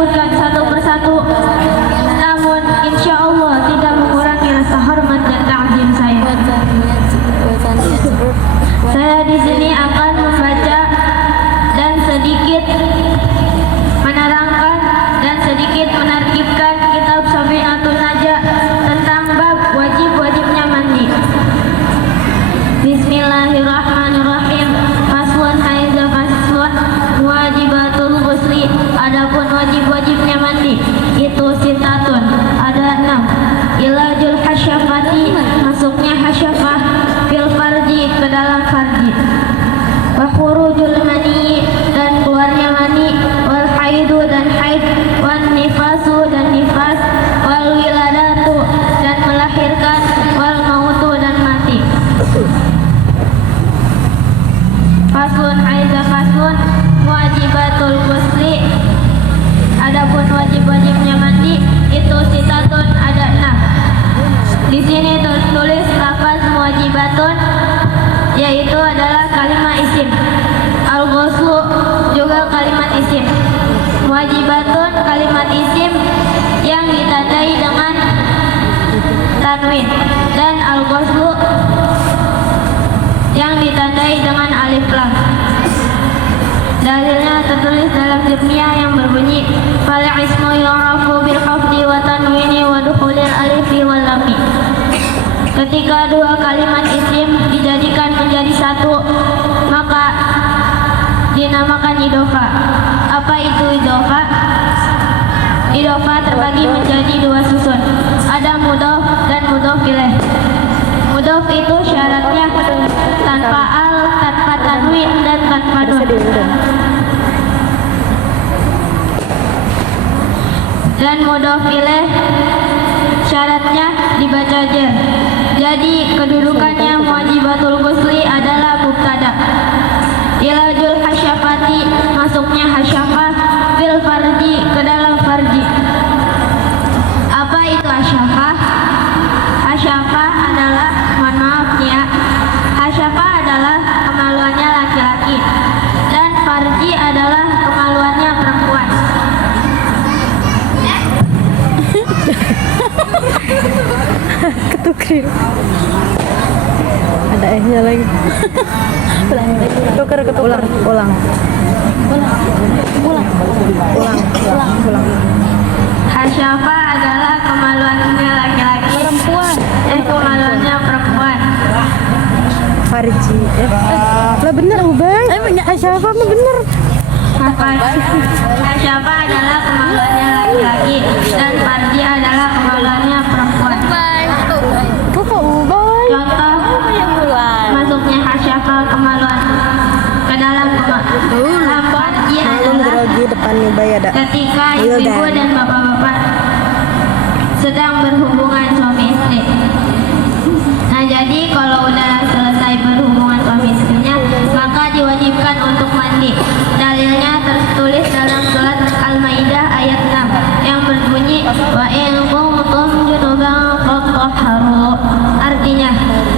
disebutkan satu persatu, namun insya Allah tidak mengurangi rasa hormat dan ta'zim saya. Saya di sini akan membaca dan sedikit menerangkan dan sedikit menarkibkan kitab Safi'atun Najah tentang bab wajib-wajibnya mandi. Bismillahirrahmanirrahim. Faslun haidza faslun wajibatul ghusli. Adapun wajib-wajibnya mandi itu sitatun, ada 6. Ilajul hasyafati, masuknya hasyafah, fil farji, ke dalam farji. Wa khurujul mani, dan keluarnya mani. Wal haidu, dan haid. Wan nifasu, dan nifas. Wal wiladatu, dan melahirkan. Wal mautu, dan mati. Faslun haidza faslun wajibatul ghusli. Adapun wajib-wajibnya mandi itu sitatun, ada 6. Di sini tertulis lafaz muwajibatun, yaitu adalah kalimat isim. Al-ghuslu juga kalimat isim. Muwajibatun kalimat isim yang ditandai dengan tanwin, dan al-ghuslu yang ditandai dengan alif lam. Dalilnya tertulis dalam jumlah yang berbunyi fal ismu yu'rafu bil khafdi wa tanwini wa dukhulil alifi wal lam. Ketika dua kalimat isim dijadikan menjadi satu, maka dinamakan idhofah. Apa itu idhofah? Idhofah terbagi menjadi dua susun. Ada mudhof dan mudhof ilaih. Mudhof itu syaratnya tanpa al, tanpa tanwin, dan tanpa nun. Dan mudhof ilaih syaratnya dibaca jar. Jadi kedudukannya muwajibatul ghusli adalah mubtada. Ilajul hasyafati, masuknya hasyafah, fil farji, ke dalam farji. Apa itu hasyafah? Hasyafah adalah, mohon maaf ya, hasyafah adalah kemaluannya laki-laki, dan farji adalah kemaluannya perempuan. Ketukir. Ada ehnya lagi. Tuker ketuker. Ulang. Hasyafah adalah kemaluannya laki-laki, perempuan. Kemaluannya perempuan. Farji. Lah bener Ubay. Hasyafah mah bener. Hasyafah adalah kemaluannya laki-laki, dan farji adalah kemaluannya perempuan. Kok Ubay? Contoh masuknya hasyafah kemaluan ke dalam farji adalah Grogi depan Ubay ada. ketika ibu-ibu dan bapak-bapak sedang berhubungan suami istri. Nah, jadi kalau udah selesai berhubungan suami istrinya, maka diwajibkan untuk mandi. Dalilnya tertulis dalam surat Al-Maidah ayat 6 yang berbunyi wa in kuntum junuban fatahharu. Artinya,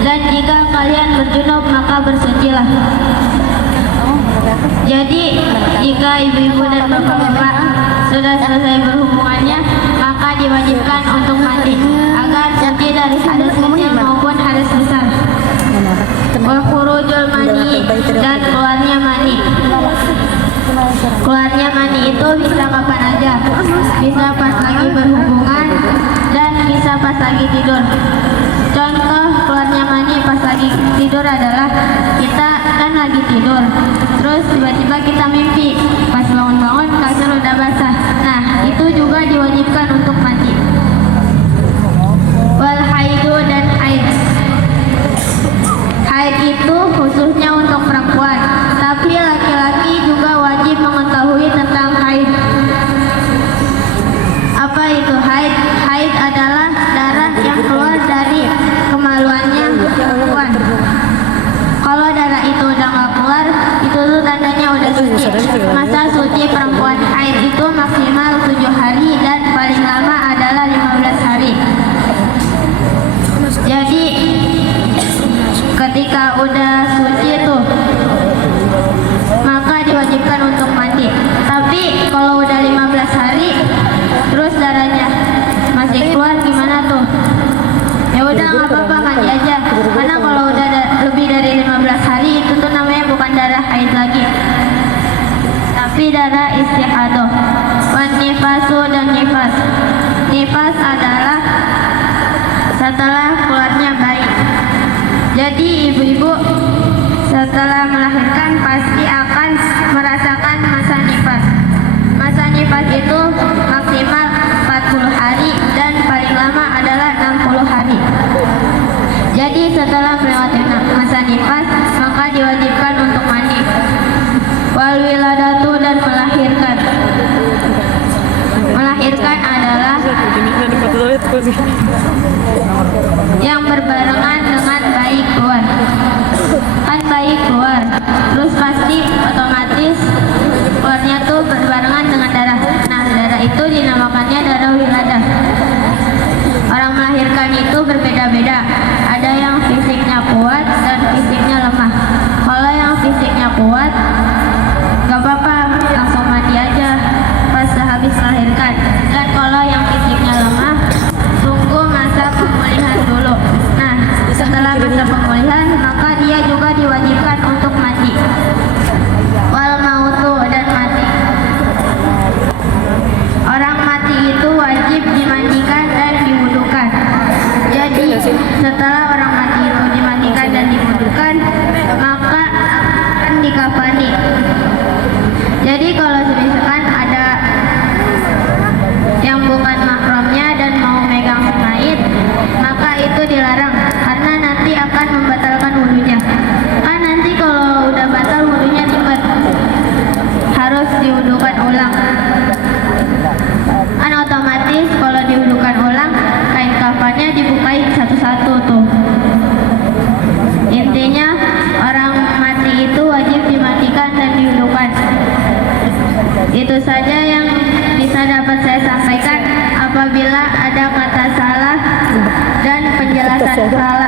dan jika kalian berjunub maka bersucilah. Jadi jika ibu-ibu dan bapak-bapak sudah selesai berhubungannya, maka diwajibkan untuk mandi agar suci dari hadas kecil maupun hadas besar. Wa khurujul mani, dan keluarnya mani. Keluarnya mani itu bisa kapan aja, bisa pas lagi berhubungan dan bisa pas lagi tidur. Contoh keluarnya mani pas lagi tidur adalah kita kan lagi tidur, terus tiba-tiba kita mimpi, pas bangun-bangun kasur udah basah. Nah, itu juga diwajibkan untuk mandi. Wal haidu, dan haid. Haid itu khususnya untuk perempuan, tapi laki-laki juga wajib mengetahui tentang haid. Apa itu haid? Haid adalah darah yang keluar dari kemaluannya perempuan. Kalau darah itu udah nggak keluar, itu tuh tandanya udah suci. Masa suci perempuan haid itu maksimal 7 hari dan paling lama adalah 15 hari. Jadi ketika udah suci tuh, maka diwajibkan untuk mandi. Tapi kalau udah 15 hari fi darah istihadah. Wan nifasu dan nifas. Nifas adalah setelah keluarnya bayi. Jadi ibu-ibu setelah melahirkan pasti akan merasakan masa nifas. Masa nifas itu maksimal 40 hari dan paling lama adalah 60 hari. Jadi setelah melewati masa nifas maka diwajibkan untuk mandi. Wal wiladatu dan melahirkan. Melahirkan adalah yang berbarengan dengan bayi keluar. Kan bayi keluar, terus pasti otomatis keluarnya tuh berbarengan dengan darah. Nah, darah itu dinamakannya darah wiladah. Orang melahirkan itu berbeda-beda. Ada yang fisiknya kuat dan fisiknya lemah. Kalau yang fisiknya kuat, gak apa-apa, langsung mandi aja pas habis melahirkan. Dan kalau yang fisiknya lemah, tunggu masa pemulihan dulu. Nah, setelah masa pemulihan, maka dia juga diwajibkan untuk mandi. Wal mautu dan mati. Orang mati itu wajib dimandikan dan diwudukan. Jadi setelah orang mati itu dimandikan dan diwudukan, maka akan dikafani. Jadi kalau misalkan ada yang bukan mahramnya dan mau megang mayit, maka itu dilarang karena nanti akan membatalkan wudunya. Kan nanti kalau udah batal wudunya ribet, harus diwudukan ulang. Kan otomatis kalau diwudukan ulang, kain kafannya dibukain satu-satu tuh. Intinya orang mati itu wajib dimandikan dan diwudukan. Itu saja yang bisa dapat saya sampaikan. Apabila ada kata salah dan penjelasan salah